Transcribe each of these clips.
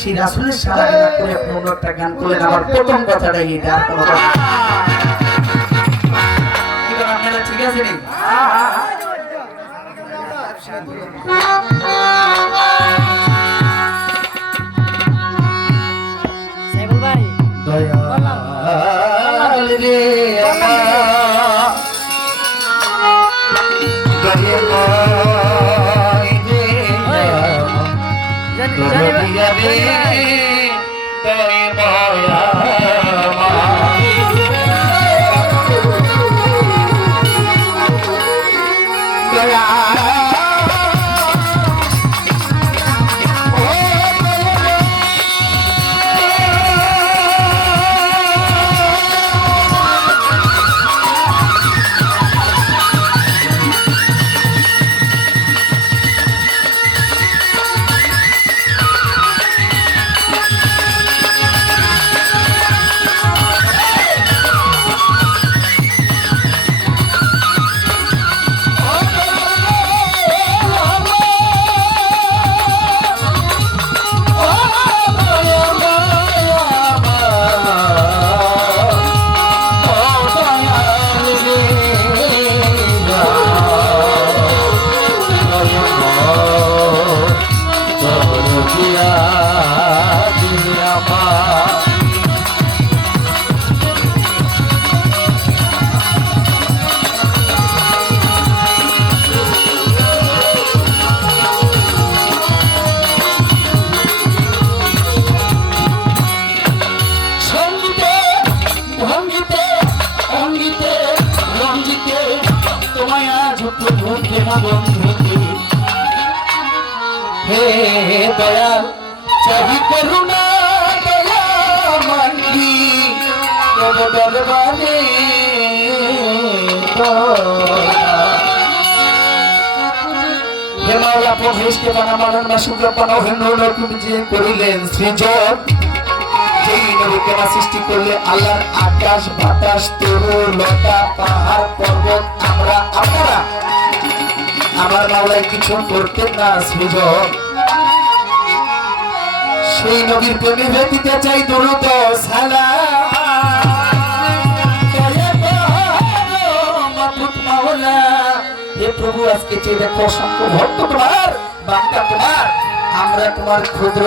সেই রাসূলের সালামে না করে আপনি অন্য একটা গান করলেন। আমার প্রথম কথাটাই এটা, আর কোনো কথা কি বলেন আপনারা, ঠিক আছে নি? সাইবুল ভাই দয়াল রে হে দয়াল চাহি করুণা দয়া মাঙ্গি তব দরবারে হে মাওলা প্রভৃষ্টে বানা মানন না শুক্র পানা হেন্দ্র তুমি যে করিলেন সৃজন, যেই নবীকে না সৃষ্টি করলে আল্লাহর আকাশ বাতাস তরু লতা পাহাড় পর্বত আমরা আপনারা আমার মাওলায় কিছু করতেন না সৃজন, সেই নবীর প্রেমে ব্যতীতে চাই দরুদ সালাম। হে প্রভু আজকে যে দেখো অসংখ্য ভক্ত তোমার, বান্দা তোমার, আমরা তোমার ক্ষুদ্র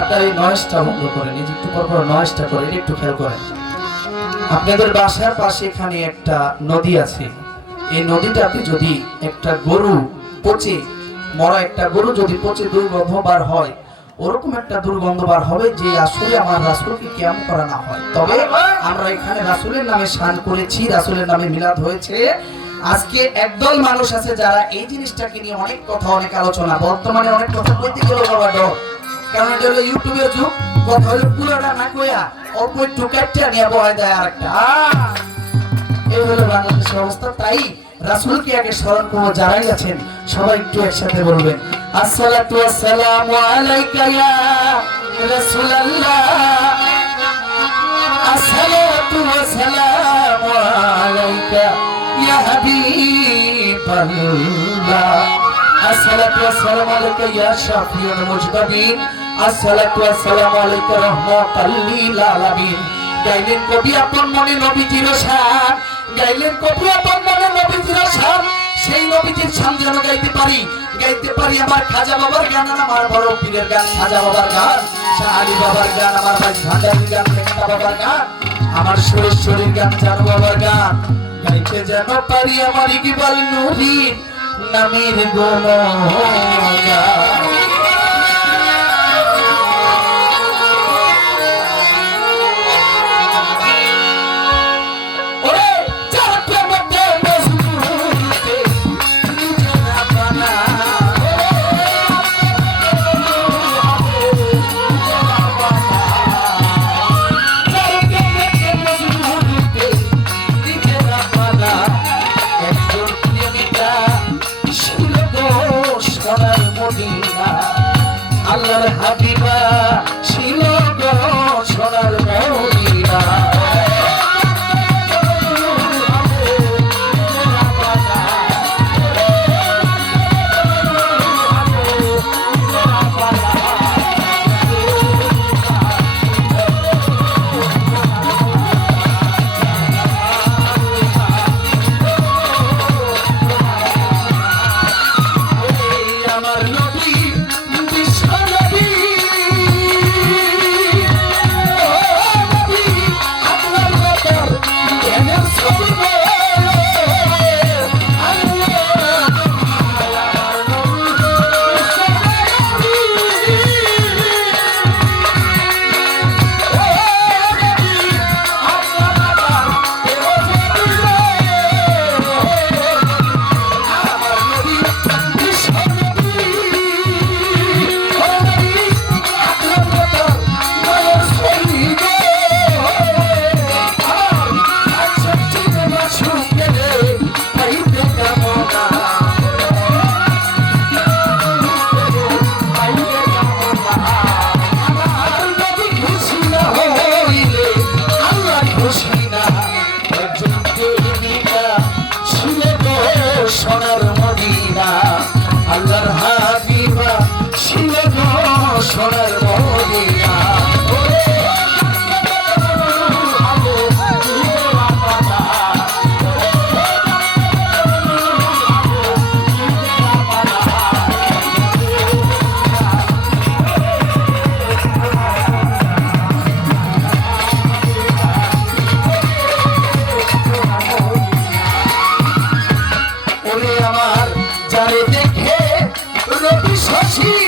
আপনার এই নয়েজটা বন্ধ করেন, এই যে একটু পর নয়েজটা করেন, একটু খেয়াল করেন। আপনাদের বাসার পাশে এখানে একটা নদী আছে, এই নদীটাতে যদি একটা গরু পচে, মরা একটা গরু যদি পচে দুর্গন্ধ বার হয়, ওরকম একটা দুর্গন্ধ বার হবে যে আসলে আমার রাসূলকে কিয়াম করা না হয়। তবে আমরা এখানে রাসূলের নামে শান করেছি, রাসূলের নামে মিলাদ হয়েছে। আজকে একদল মানুষ আছে যারা এই জিনিসটাকে নিয়ে অনেক কথা, অনেক আলোচনা, বর্তমানে অনেক কথা কইতে গেলেও বাবা ডর, কারণ এটা হলো ইউটিউবের যুগ। কথা হলো পুরোটা না কইয়া অল্প একটু কাটটা নিয়ে বয় দেয় আরেকটা, এই হলো বাংলাদেশের অবস্থা। তাই রাসূলকে আগে স্মরণ করবো, যারাই আছেন সবাই একটু একসাথে বলবেন আসসালাতু ওয়াসসালামু আলাইকা ইয়া রাসূলুল্লাহ, আসসালাতু ওয়াসসালামু আলাইকা ইয়া হাবিবাল্লাহ, আসসালাতু ওয়াসসালামু আলাইকা ইয়া শাফিউল মুজতাবিন, আসসালাতু ওয়াসসালামু আলাইকা রাহমাতাল লিল আলামিন। গাইলেন কবি আপন মনে নবীজির শান, গাইলেন কবি আপন মনে নবীজির শান, সেই নবীজির শান যেন গাইতে পারি আমার খাজা বাবার গান, আমার বড় পীরের গান, খাজা বাবার গান, শাহ আলী বাবার গান, আমার ভাই ভান্ডারীর গান, মেঘনা বাবার গান, আমার সুরেশ্বরীর গান, জানু বাবার গান, গাইতে যেন পারি আমার ইকবাল নূরীর নামের গুণগান। আল্লাহর হাবিবা ছিল গো সোনার মদিনা, সোনার মদিনা আল্লাহর হাবিবা ছিল গো সোনার মদিনা আমার যারে দেখে রবি শশী